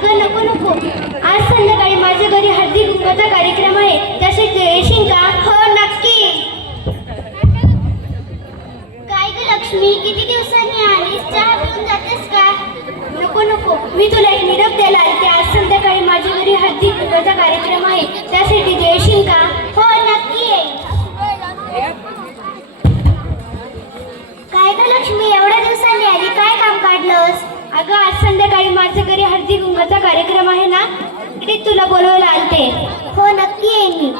अगं नको नको. आज संध्याकाळी माझ्या घरी हळदी कुंकाचा कार्यक्रम आहे. तसेच येशील का? हो नक्की. काय ग लक्ष्मी किती दिवसांनी आलीस? चहा पिऊन जातेस का? नको नको. मी तुला एक निरोप द्यायला आले आज संध्याकाळी माझ्या घरी हळदी कुंकाचा कार्यक्रम आहे. त्यासाठी येशील का? हो नक्की. ये काय ग लक्ष्मी एवढ्या दिवसांनी आली. काय काम काढलंस? अगं आज माझ्या घरी हळदी कुंकाचा कार्यक्रम आहे ना? ते तुला बोलवायला आलते. हो नक्की येईन मी.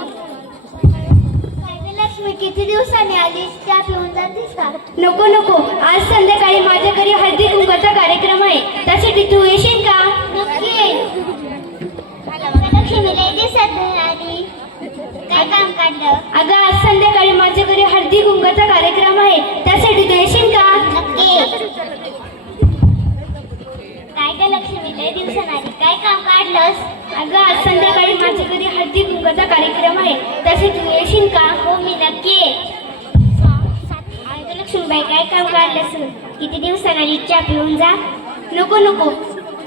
लक्ष्मी किती दिवसांनी आलीस? त्या पिऊन जातीस का? नको नको. आज संध्याकाळी माझ्या घरी हळदी कुंकाचा कार्यक्रम आहे. त्यासाठी काय काम काढलंस? अगं आज संध्याकाळी माझ्या घरी हळदी कुंकाचा कार्यक्रम आहे. तसे तू येशील का? हो मी नक्की अगं लक्ष्मीबाई काय काम काढलंस? किती दिवसांनी चहा पिऊन जा. नको नको.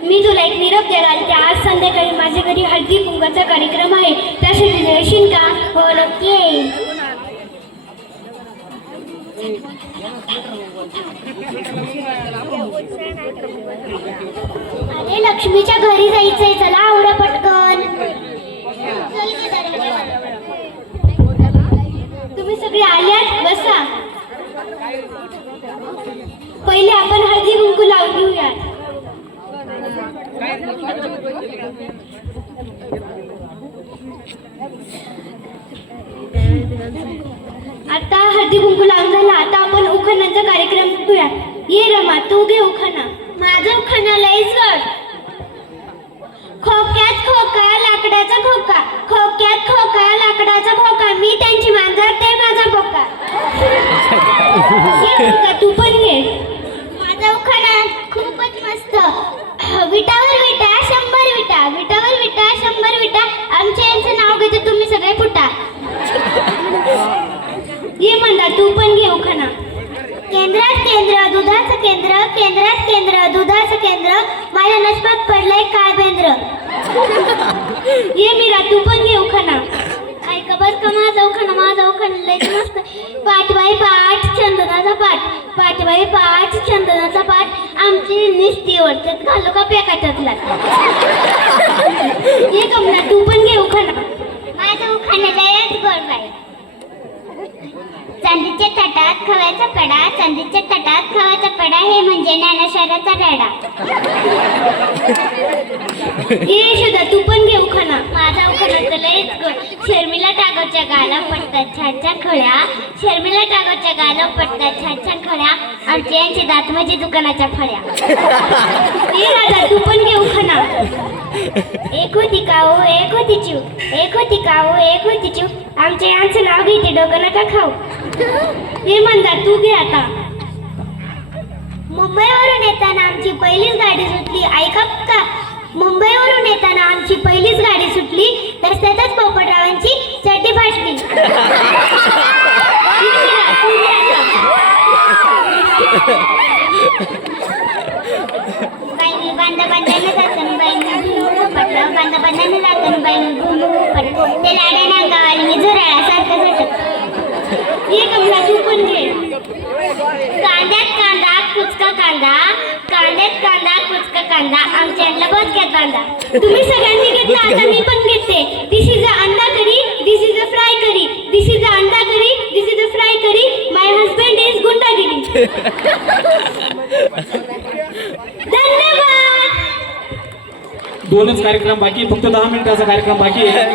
मी तुला एक निरोप द्यायला आले आज संध्याकाळी माझ्या घरी हळदी कुंकाचा कार्यक्रम अरे लक्ष्मीच्या घरी जायचंय. चला आवडा पटकन. तुम्ही सगळे आल्यात बसा. पहिले आपण हळदी कुंकू लावून you. आता हळदी कुंकू लावून झाला. आता आपण उखाण्याचा कार्यक्रम बघूया. ये रमा तू घे उखाणा. माझं उखाणा लय जड. खोक्यात खोका लाकडाचा खोका. खोक्यात खोका लाकडाचा खोका. मी त्यांची मांजर ते माझा खोका ये तू पण घे माझा उखाणा खूपच मस्त. विटावर विटा शंभर विटा. विटावर विटा शंभर विटा. आमच्या यांचं नाव घेते तुम्ही सगळे फुटा. तू पण घेऊ खाना केंद्रात केंद्र दुधाचं केंद्र केंद्रात केंद्र दुधाचं केंद्र. माझ्या नशपात पडलंय काय बेंद्र ये मीरा तू पण घेऊ खाना ऐक बस का माझा उखाणा माझा उखाणा लय मस्त. पाठबाई पाठ चंदनाचा पाठ. पाठबाई पाठ चंदनाचा पाठ. आमची निस्ती वरच्यात घालू का पेकाटातला ये कमला तू पण घे उखाणा माझा उखाणा लयच गोड बाई चांदीच्या ताटात खव्याचा कडा चांदीच्या ताटात खव्याचा कडा हे म्हणजे रेडा. ये यशोदा तू पण घे उखाणा माझा उखाणा तर लयच गोड. शर्मिला टागोच्या गाला पडतात छान छान खळ्या. शर्मिला टागोच्या गाला पडतात छान छान खळ्या. आमच्या यांचे दात म्हणजे दुकानाच्या फळ्या. ये राजा तू पण घे उखाणा एक होती काऊ एक होती चिव. एक होती काऊ एक होती चिव. आमच्या यांचं नाव घेते डोकं नका खाऊ. हे म्हणतात तू घे आता. मुंबईवरून येताना आमची पहिलीच गाडी सुटली. ऐका का मुंबईवरून येताना आमची पहिलीच गाडी सुटली रस्त्यातच पोपटरावांची चड्डी फाटली ही घे, तू घे आता. बाईने बांधा बांधाने जाताना बाईने पटलं बांधा बांधाने जाताना बाईने पटलं ते लाड्याना गावाला मी झुराळासारखं झटक ये कमला तू पण घे कांद्यात कांदा कुचका कांदा कांद्यात कांदा कुचका कांदा आमच्या यांना बसक्यात बांधा. तुम्ही सगळ्यांनी घेतला आता मी पण घेते. दिस इज अ अंडा curry this is a fry curry. This is a अंडा curry this is a fry curry. My husband is गुंडागिरी धन्यवाद. दोनच कार्यक्रम बाकी फक्त दहा मिनिटाचा कार्यक्रम बाकी आहे.